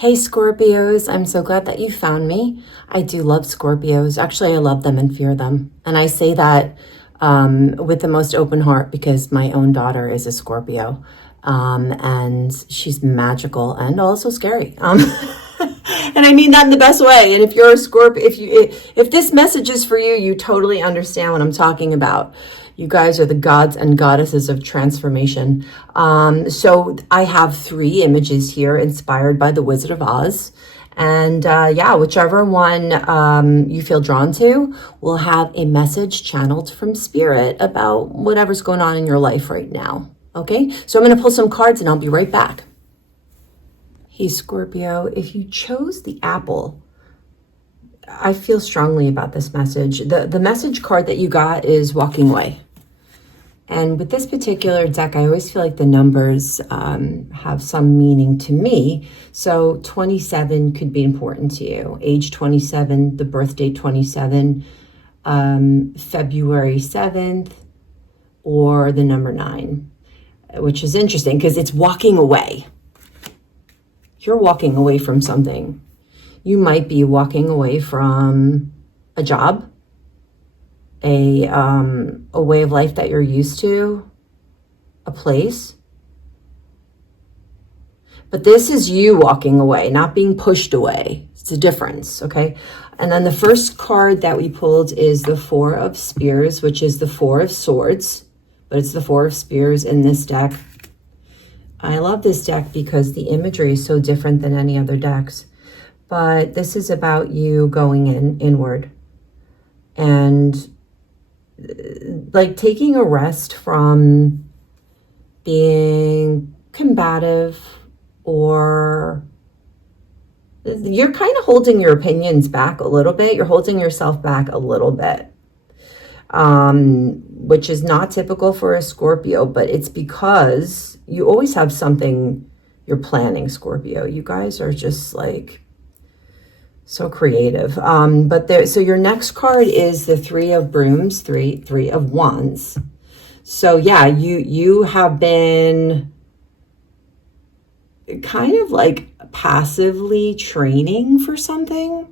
Hey Scorpios, I'm so glad that you found me. I do love Scorpios. Actually, I love them and fear them. And I say that with the most open heart because my own daughter is a Scorpio. And she's magical and also scary. And I mean that in the best way. And if you're a Scorpio, if this message is for you, you totally understand what I'm talking about. You guys are the gods and goddesses of transformation. So I have 3 images here inspired by the Wizard of Oz. And yeah, whichever one you feel drawn to will have a message channeled from spirit about whatever's going on in your life right now. Okay, so I'm going to pull some cards and I'll be right back. Hey Scorpio, if you chose the apple, I feel strongly about this message. The message card that you got is walking away. And with this particular deck, I always feel like the numbers have some meaning to me. So 27 could be important to you. Age 27, the birth date 27, February 7th, or the number 9, which is interesting because it's walking away. You're walking away from something. You might be walking away from a job, a way of life that you're used to, a place. But this is you walking away, not being pushed away. It's a difference, okay? And then the first card that we pulled is the 4 of Spears, which is the 4 of Swords, but it's the 4 of Spears in this deck. I love this deck because the imagery is so different than any other decks. But this is about you going inward and like taking a rest from being combative, or you're kind of holding your opinions back a little bit. You're holding yourself back a little bit, which is not typical for a Scorpio, but it's because you always have something you're planning, Scorpio. You guys are just like so creative. So your next card is the 3 of Brooms, 3 of Wands. So yeah, you have been kind of like passively training for something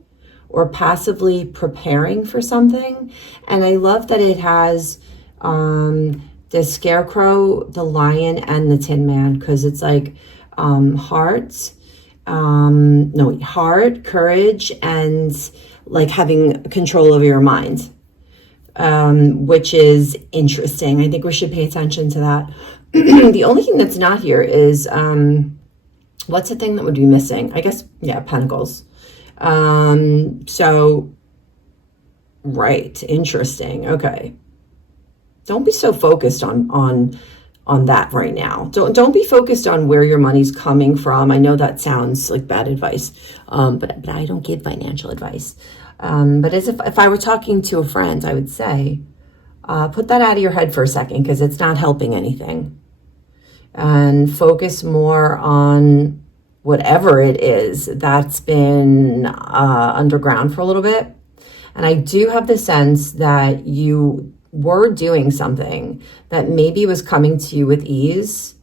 or passively preparing for something. And I love that it has the Scarecrow, the Lion, and the Tin Man, because it's like hearts. Heart, courage, and like having control over your mind, which is interesting. I think we should pay attention to that. The only thing that's not here is, what's the thing that would be missing? I guess, yeah, Pentacles. Right, interesting. Okay. Don't be so focused on that right now. Don't be focused on where your money's coming from. I know that sounds like bad advice, but I don't give financial advice. But as if I were talking to a friend, I would say, put that out of your head for a second because it's not helping anything. And focus more on whatever it is that's been underground for a little bit. And I do have the sense that you were doing something that maybe was coming to you with ease,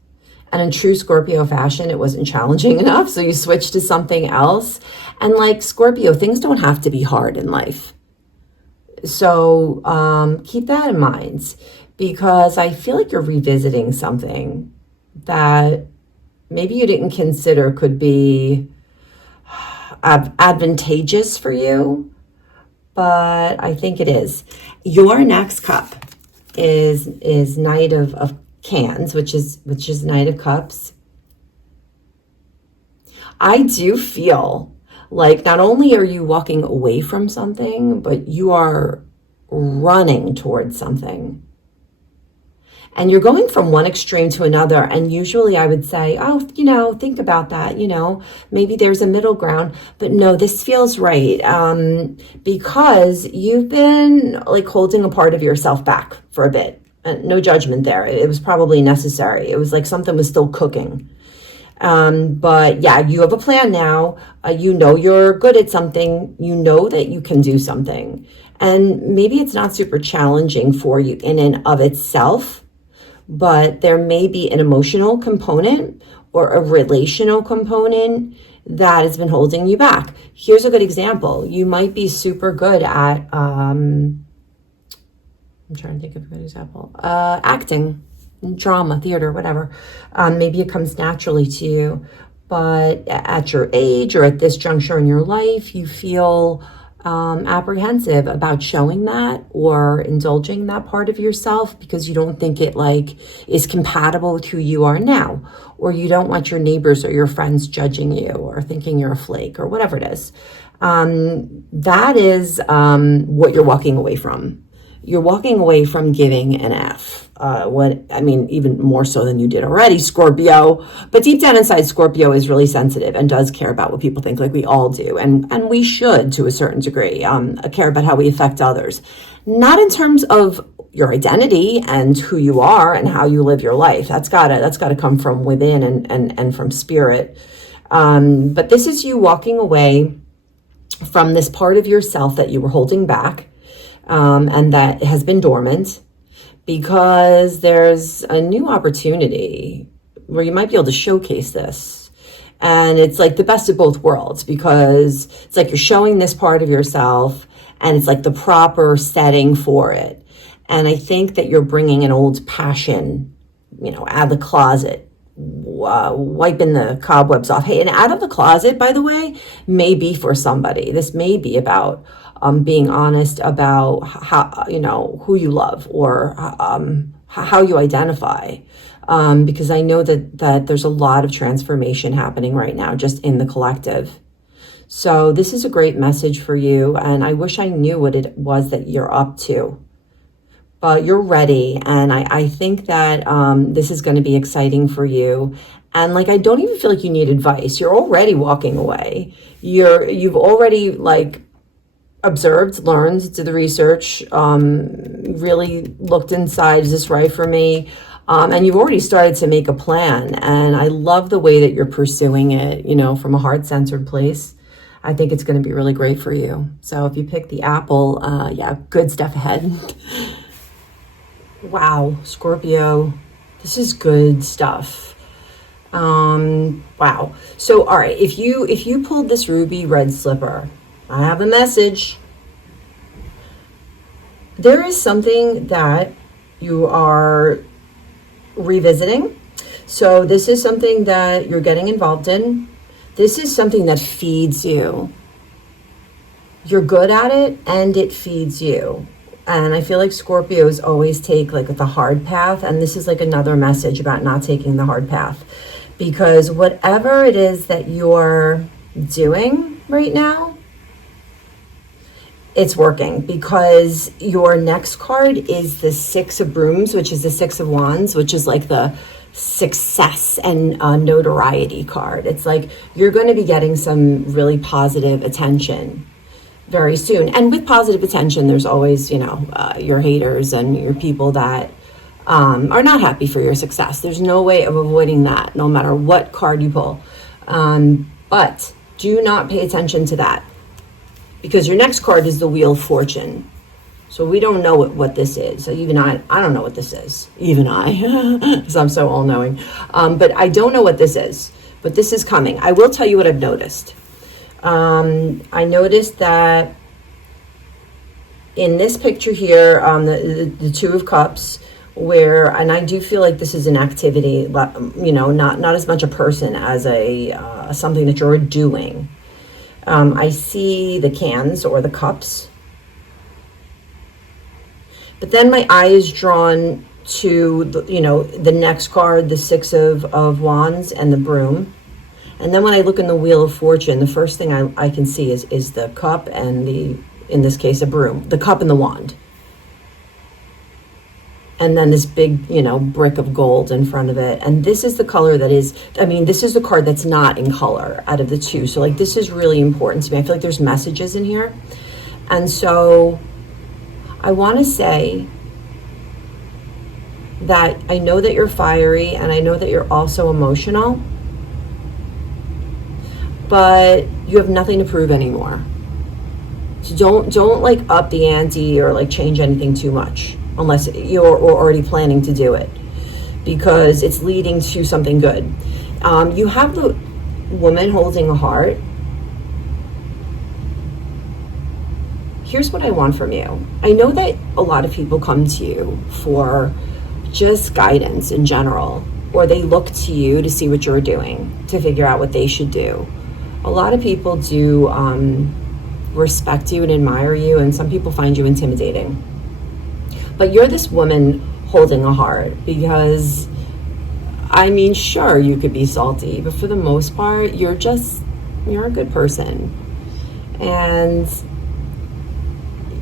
and in true Scorpio fashion, it wasn't challenging enough, so you switched to something else. And like Scorpio, things don't have to be hard in life, so keep that in mind, because I feel like you're revisiting something that maybe you didn't consider could be advantageous for you, but I think it is. Your next cup is Knight of Cans, which is Knight of Cups. I do feel like not only are you walking away from something, but you are running towards something. And you're going from one extreme to another. And usually I would say, oh, think about that. Maybe there's a middle ground. But no, this feels right. Because you've been like holding a part of yourself back for a bit. And no judgment there. It was probably necessary. It was like something was still cooking. But yeah, you have a plan now. You're good at something. You know that you can do something. And maybe it's not super challenging for you in and of itself, but there may be an emotional component or a relational component that has been holding you back. Here's a good example. You might be super good at, I'm trying to think of a good example, acting, drama, theater, whatever. Maybe it comes naturally to you, but at your age or at this juncture in your life, you feel apprehensive about showing that or indulging that part of yourself because you don't think it like is compatible with who you are now, or you don't want your neighbors or your friends judging you or thinking you're a flake or whatever it is. That is what you're walking away from. You're walking away from giving an F. Even more so than you did already, Scorpio. But deep down inside, Scorpio is really sensitive and does care about what people think, like we all do. And we should, to a certain degree, care about how we affect others. Not in terms of your identity and who you are and how you live your life. That's gotta come from within and from spirit. But this is you walking away from this part of yourself that you were holding back, and that has been dormant, because there's a new opportunity where you might be able to showcase this. And it's like the best of both worlds, because it's like you're showing this part of yourself and it's like the proper setting for it. And I think that you're bringing an old passion, out of the closet, wiping the cobwebs off. Hey, and out of the closet, by the way, may be for somebody. This may be about being honest about how, who you love, or how you identify. Because I know that there's a lot of transformation happening right now just in the collective. So this is a great message for you. And I wish I knew what it was that you're up to. But you're ready. And I think that this is going to be exciting for you. And I don't even feel like you need advice. You're already walking away. You've already observed, learned, did the research, really looked inside, is this right for me? And you've already started to make a plan. And I love the way that you're pursuing it, from a heart-centered place. I think it's going to be really great for you. So if you pick the apple, good stuff ahead. Wow, Scorpio, this is good stuff. Wow. So, all right, if you pulled this ruby red slipper, I have a message. There is something that you are revisiting. So this is something that you're getting involved in. This is something that feeds you. You're good at it and it feeds you. And I feel like Scorpios always take the hard path. And this is another message about not taking the hard path. Because whatever it is that you're doing right now, it's working, because your next card is the Six of Brooms, which is the Six of Wands, which is the success and notoriety card. It's you're going to be getting some really positive attention very soon. And with positive attention, there's always, your haters and your people that are not happy for your success. There's no way of avoiding that, no matter what card you pull. But do not pay attention to that, because your next card is the Wheel of Fortune. So we don't know what this is. So even I don't know what this is. Even I, because I'm so all-knowing. But I don't know what this is. But this is coming. I will tell you what I've noticed. I noticed that in this picture here, the Two of Cups, and I do feel like this is an activity, not as much a person as a something that you're doing. I see the cans or the cups, but then my eye is drawn to the next card, the Six of Wands and the broom. And then when I look in the Wheel of Fortune, the first thing I can see is the cup and in this case, a broom, the cup and the wand. And then this big, brick of gold in front of it. And this is the color this is the card that's not in color out of the two. So this is really important to me. I feel like there's messages in here. And so I want to say that I know that you're fiery and I know that you're also emotional, but you have nothing to prove anymore. So don't up the ante or change anything too much, unless you're already planning to do it, because it's leading to something good. You have woman holding a heart, here's what I want from you. I know that a lot of people come to you for just guidance in general, or they look to you to see what you're doing, to figure out what they should do. A lot of people do respect you and admire you, and some people find you intimidating. But you're this woman holding a heart because, I mean, sure, you could be salty, but for the most part, you're a good person. And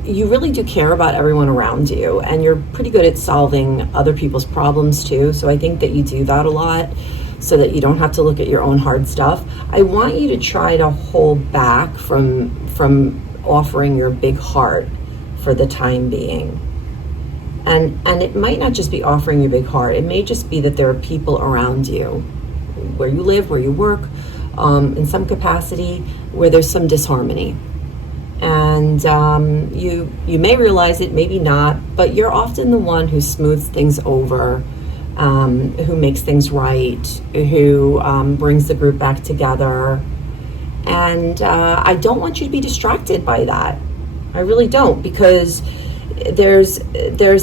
you really do care about everyone around you, and you're pretty good at solving other people's problems too. So I think that you do that a lot so that you don't have to look at your own hard stuff. I want you to try to hold back from offering your big heart for the time being. And it might not just be offering your big heart. It may just be that there are people around you, where you live, where you work, in some capacity, where there's some disharmony. And you may realize it, maybe not, but you're often the one who smooths things over, who makes things right, who brings the group back together. And I don't want you to be distracted by that. I really don't, because there's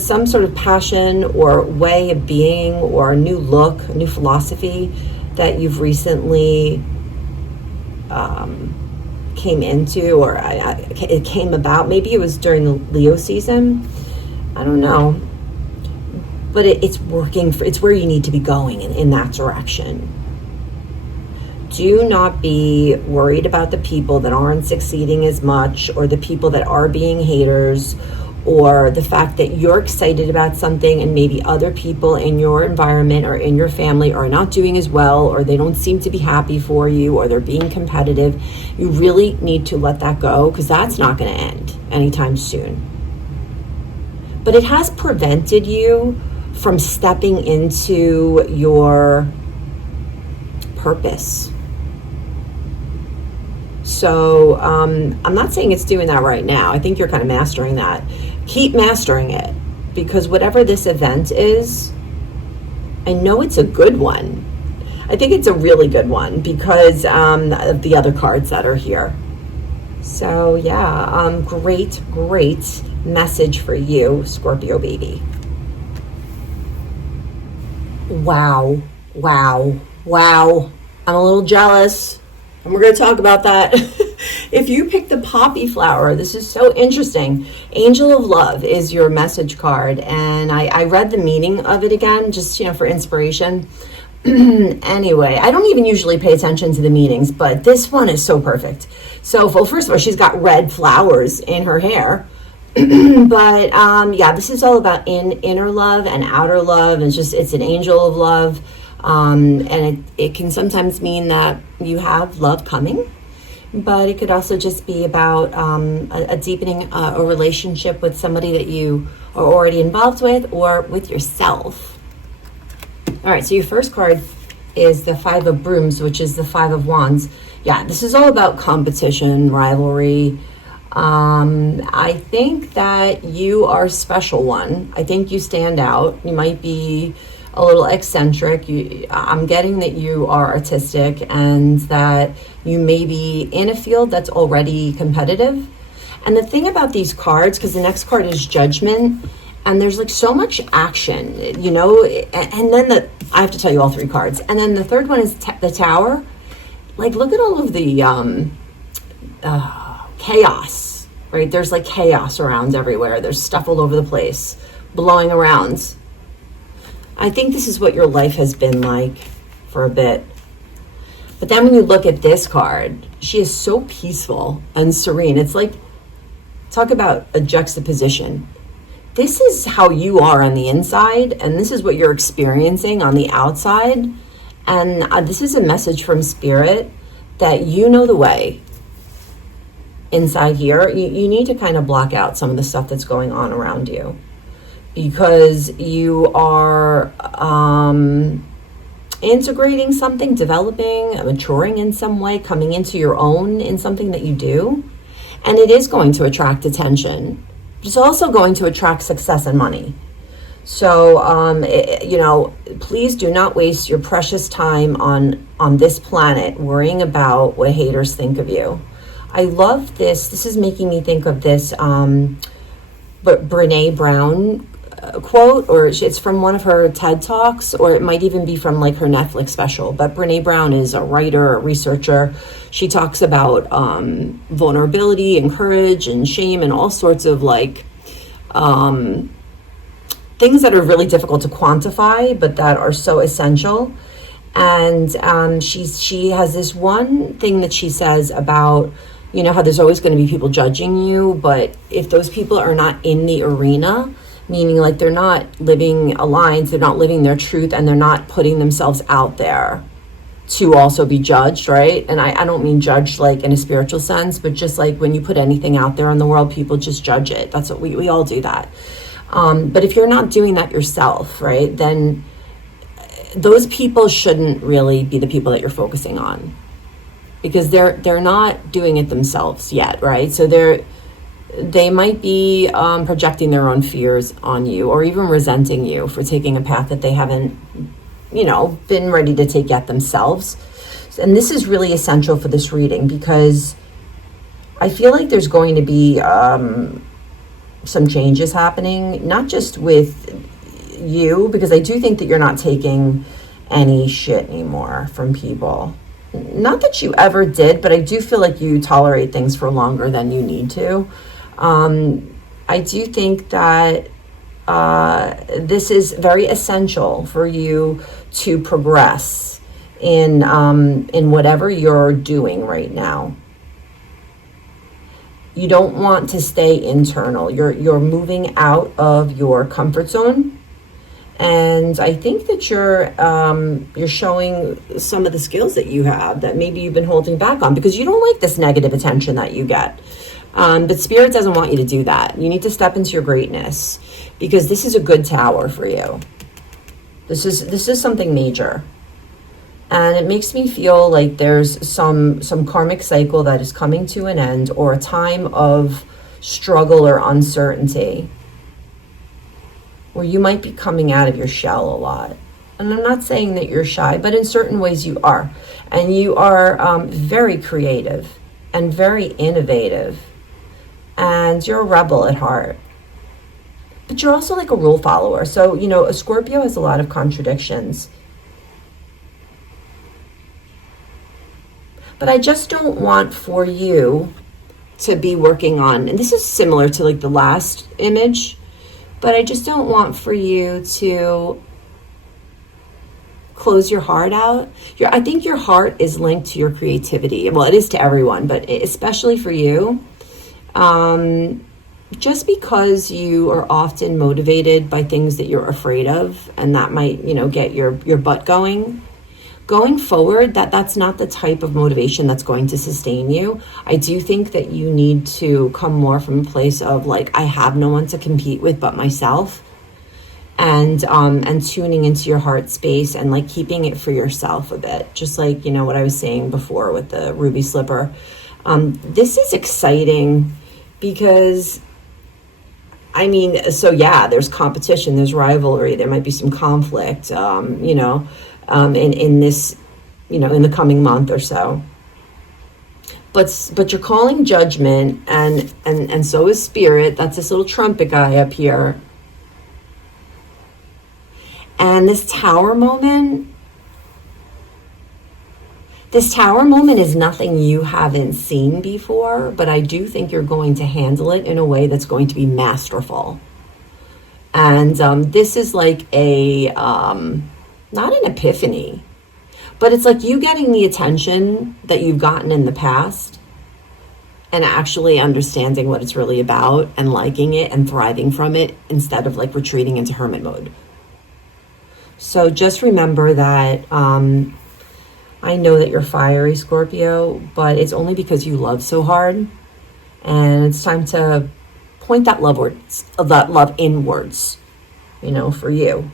some sort of passion or way of being or a new look, a new philosophy that you've recently came into, or it came about. Maybe it was during the Leo season. I don't know. But it's working it's where you need to be going in that direction. Do not be worried about the people that aren't succeeding as much, or the people that are being haters, or the fact that you're excited about something and maybe other people in your environment or in your family are not doing as well, or they don't seem to be happy for you, or they're being competitive. You really need to let that go, because that's not going to end anytime soon. But it has prevented you from stepping into your purpose. So I'm not saying it's doing that right now. I think you're kind of mastering that. Keep mastering it, because whatever this event is, I know it's a good one. I think it's a really good one because of the other cards that are here. So yeah, great message for you, Scorpio baby. Wow. I'm a little jealous, and we're going to talk about that. If you pick the poppy flower, this is so interesting. Angel of Love is your message card, and I read the meaning of it again, just for inspiration. Anyway, I don't even usually pay attention to the meanings, but this one is so perfect. So, well, first of all, she's got red flowers in her hair. But yeah, this is all about inner love and outer love. It's an angel of love. And it can sometimes mean that you have love coming, but it could also just be about a deepening a relationship with somebody that you are already involved with, or with yourself. All right, so your first card is the Five of Brooms, which is the Five of Wands. Yeah, this is all about competition, rivalry. I think that you are a special one. I think you stand out. You might be a little eccentric. I'm getting that you are artistic, and that you may be in a field that's already competitive. And the thing about these cards, because the next card is Judgment, and there's like so much action, and then I have to tell you all three cards. And then the third one is the Tower. Like, look at all of the chaos, right? There's like chaos around everywhere. There's stuff all over the place, blowing around. I think this is what your life has been like for a bit. But then when you look at this card, she is so peaceful and serene. It's like, talk about a juxtaposition. This is how you are on the inside, and this is what you're experiencing on the outside. And this is a message from Spirit that you know the way inside here. You need to kind of block out some of the stuff that's going on around you, because you are integrating something, developing, maturing in some way, coming into your own in something that you do. And it is going to attract attention. It's also going to attract success and money. So, please do not waste your precious time on this planet worrying about what haters think of you. I love this. This is making me think of this Brene Brown quote, or it's from one of her TED Talks, or it might even be from like her Netflix special. But Brene Brown is a writer, a researcher. She talks about vulnerability and courage and shame and all sorts of like things that are really difficult to quantify, but that are so essential. And she has this one thing that she says about, you know, how there's always going to be people judging you, but if those people are not in the arena, meaning like they're not living aligned, they're not living their truth, and they're not putting themselves out there to also be judged, right? And I don't mean judged like in a spiritual sense, but just like when you put anything out there in the world, people just judge it. That's what we all do that. But if you're not doing that yourself, right, then those people shouldn't really be the people that you're focusing on, because they're not doing it themselves yet, right? So they might be projecting their own fears on you, or even resenting you for taking a path that they haven't, been ready to take yet themselves. And this is really essential for this reading, because I feel like there's going to be some changes happening, not just with you, because I do think that you're not taking any shit anymore from people. Not that you ever did, but I do feel like you tolerate things for longer than you need to. I do think that this is very essential for you to progress in whatever you're doing right now. You don't want to stay internal. You're moving out of your comfort zone. And I think that you're showing some of the skills that you have that maybe you've been holding back on, because you don't like this negative attention that you get. But Spirit doesn't want you to do that. You need to step into your greatness, because this is a good tower for you. This is something major. And it makes me feel like there's some karmic cycle that is coming to an end, or a time of struggle or uncertainty, where you might be coming out of your shell a lot. And I'm not saying that you're shy, but in certain ways you are. And you are very creative and very innovative. And you're a rebel at heart. But you're also like a rule follower. So, a Scorpio has a lot of contradictions. But I just don't want for you to be working on, and this is similar to like the last image, but I just don't want for you to close your heart out. I think your heart is linked to your creativity. Well, it is to everyone, but especially for you. Just because you are often motivated by things that you're afraid of, and that might, get your butt going forward, that's not the type of motivation that's going to sustain you. I do think that you need to come more from a place of like, I have no one to compete with but myself, and tuning into your heart space and like keeping it for yourself a bit. Just like, what I was saying before with the ruby slipper. This is exciting because there's competition, there's rivalry, there might be some conflict, in this, in the coming month or so. But you're calling judgment, and so is Spirit. That's this little trumpet guy up here. And this tower moment is nothing you haven't seen before, but I do think you're going to handle it in a way that's going to be masterful. And this is like not an epiphany, but it's like you getting the attention that you've gotten in the past and actually understanding what it's really about and liking it and thriving from it, instead of like retreating into hermit mode. So just remember that I know that you're fiery, Scorpio, but it's only because you love so hard, and it's time to point that love inwards, for you.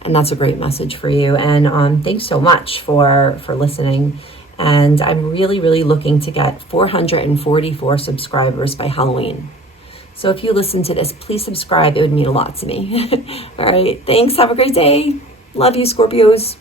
And that's a great message for you. And thanks so much for listening. And I'm really, really looking to get 444 subscribers by Halloween. So if you listen to this, please subscribe. It would mean a lot to me. All right. Thanks. Have a great day. Love you, Scorpios.